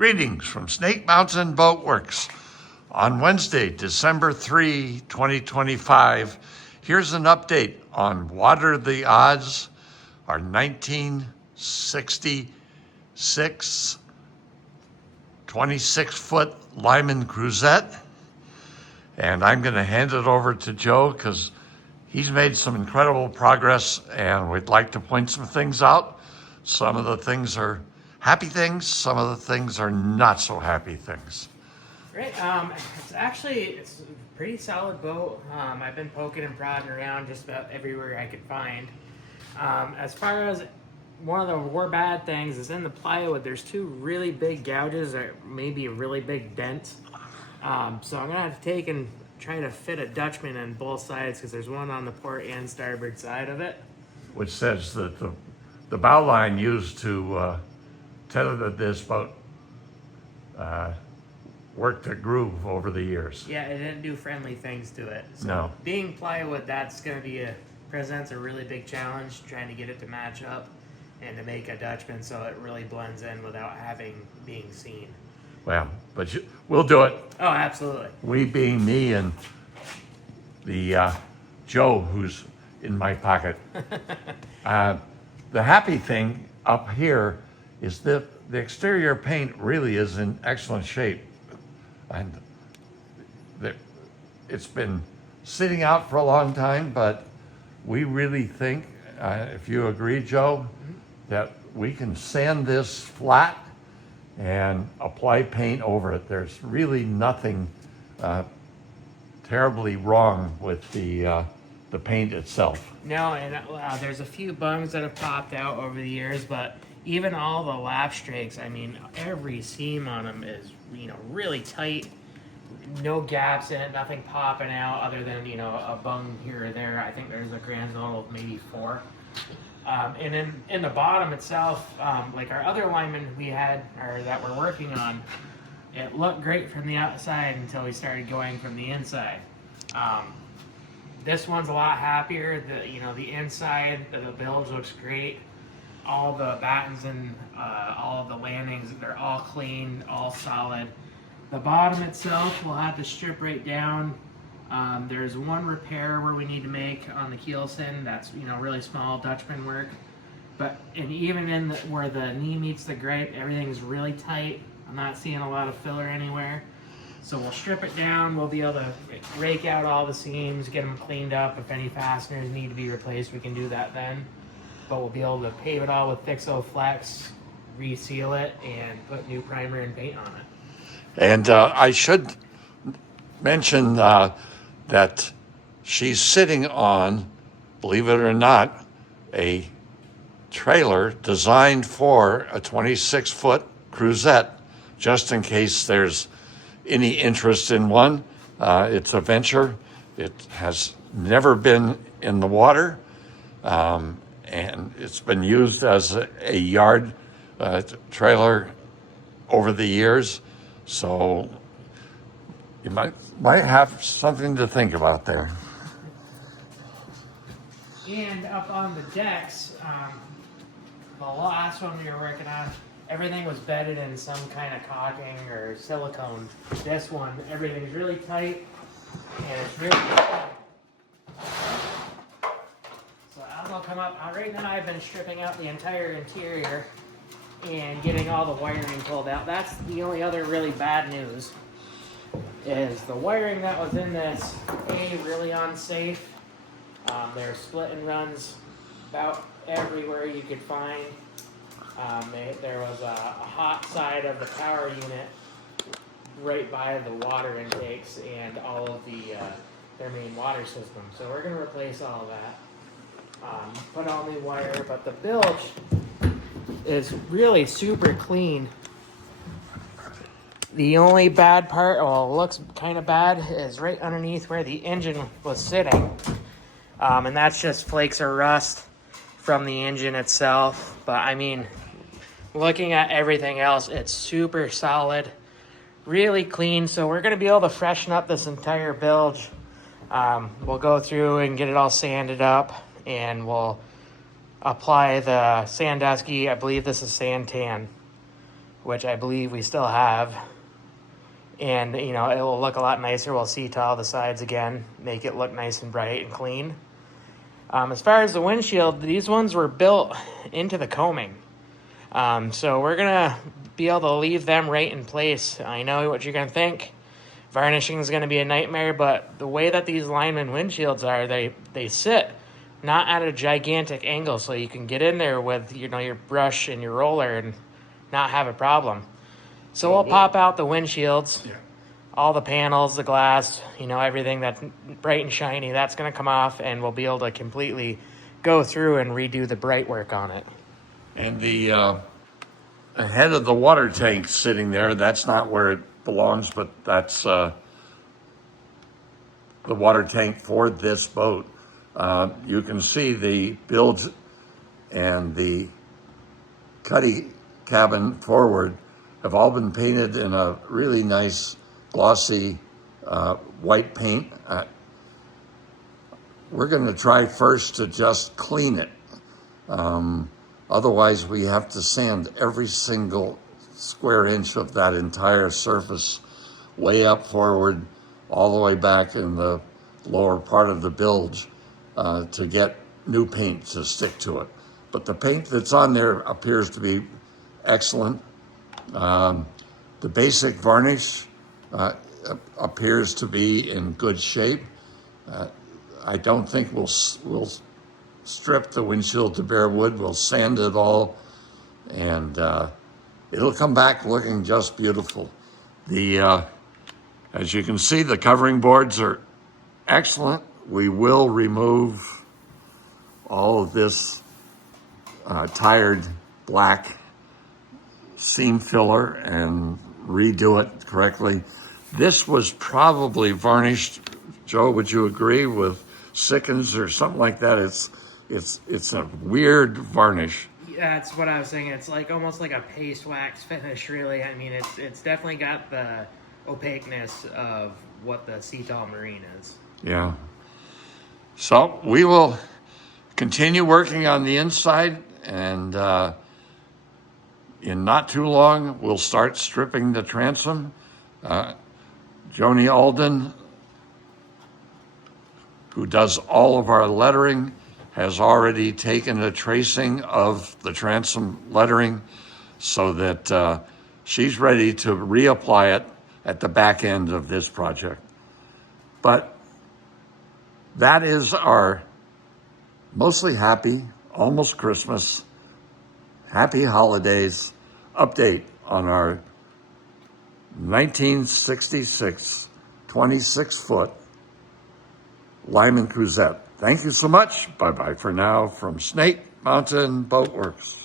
Greetings from Snake Mountain Boat Works. On Wednesday, December 3, 2025, here's an update on What Are the Odds, our 1966 26-foot Lyman Cruisette. And I'm going to hand it over to Joe because he's made some incredible progress and we'd like to point some things out. Some of the things are happy things, some of the things are not so happy things. Right, it's a pretty solid boat. I've been poking and prodding around just about everywhere I could find. As far as one of the more bad things is in the plywood, there's two really big gouges or maybe a really big dent. So I'm gonna have to take and try to fit a Dutchman on both sides because there's one on the port and starboard side of it. Which says that the bow line used to tether this boat worked a groove over the years. Yeah, it didn't do friendly things to it. So no. Being plywood, that's going to presents a really big challenge trying to get it to match up and to make a Dutchman so it really blends in without being seen. Well, but we'll do it. Oh, absolutely. We being me and the Joe who's in my pocket. The happy thing up here is that the exterior paint really is in excellent shape. And it's been sitting out for a long time, but we really think, if you agree, Joe, that we can sand this flat and apply paint over it. There's really nothing terribly wrong with the paint itself. No, and there's a few bungs that have popped out over the years, but even all the lap strakes, I mean, every seam on them is, really tight. No gaps in it, nothing popping out other than, a bung here or there. I think there's a grand total of maybe 4. And in the bottom itself, like our other lineman we had, or that we're working on, it looked great from the outside until we started going from the inside. This one's a lot happier. The inside, the bilge looks great. All the battens and all of the landings, they're all clean, all solid. The bottom itself, we'll have to strip right down. There's one repair where we need to make on the keelson. That's really small Dutchman work. And even where the knee meets the gripe, everything's really tight. I'm not seeing a lot of filler anywhere. So we'll strip it down. We'll be able to rake out all the seams, get them cleaned up. If any fasteners need to be replaced, we can do that then. But we'll be able to pave it all with Fixo Flex, reseal it, and put new primer and paint on it. And I should mention that she's sitting on, believe it or not, a trailer designed for a 26-foot Cruisette, just in case there's any interest in one. It's a venture. It has never been in the water. And it's been used as a yard trailer over the years. So you might have something to think about there. And up on the decks, the last one we were working on, everything was bedded in some kind of caulking or silicone. This one, everything's really tight and it's really tight. So as I'll come up, right now I've been stripping out the entire interior and getting all the wiring pulled out. That's the only other really bad news, is the wiring that was in this, really unsafe. There's split and runs about everywhere you could find. There was a hot side of the power unit right by the water intakes and all of their main water system. So we're going to replace all of that. Put all new wire, but the bilge is really super clean. The only bad part, well, it looks kind of bad, is right underneath where the engine was sitting. And that's just flakes of rust from the engine itself. But I mean, looking at everything else, it's super solid, really clean. So we're going to be able to freshen up this entire bilge. We'll go through and get it all sanded up, and we'll apply the Sandusky, I believe this is Santan. which I believe we still have. And, you know, it will look a lot nicer. We'll see to all the sides again, make it look nice and bright and clean. As far as the windshield, these ones were built into the coaming. So we're going to be able to leave them right in place. I know what you're going to think. Varnishing is going to be a nightmare, but the way that these Lyman windshields are, they sit not at a gigantic angle, so you can get in there with, you know, your brush and your roller and not have a problem. So we'll pop out the windshields, all the panels, the glass, you know, everything that's bright and shiny, that's going to come off, and we'll be able to completely go through and redo the bright work on it. And the head of the water tank sitting there, that's not where it belongs, but that's the water tank for this boat. You can see the bilge and the cuddy cabin forward have all been painted in a really nice glossy white paint. We're going to try first to just clean it. Otherwise, we have to sand every single square inch of that entire surface, way up forward, all the way back in the lower part of the bilge, to get new paint to stick to it. But the paint that's on there appears to be excellent. The basic varnish appears to be in good shape. I don't think we'll strip the windshield to bare wood. We'll sand it all, and it'll come back looking just beautiful. As you can see, the covering boards are excellent. We will remove all of this tired black seam filler and redo it correctly. This was probably varnished, Joe, would you agree, with Sickens or something like that? It's a weird varnish. Yeah, that's what I was saying. It's like almost like a paste wax finish, really. I mean, it's definitely got the opaqueness of what the Sea-Tall Marine is. Yeah. So we will continue working on the inside, and in not too long, we'll start stripping the transom. Joni Alden, who does all of our lettering, has already taken a tracing of the transom lettering so that she's ready to reapply it at the back end of this project. But that is our mostly happy, almost Christmas, happy holidays update on our 1966 26-foot Lyman Cruisette. Thank you so much. Bye-bye for now from Snake Mountain Boat Works.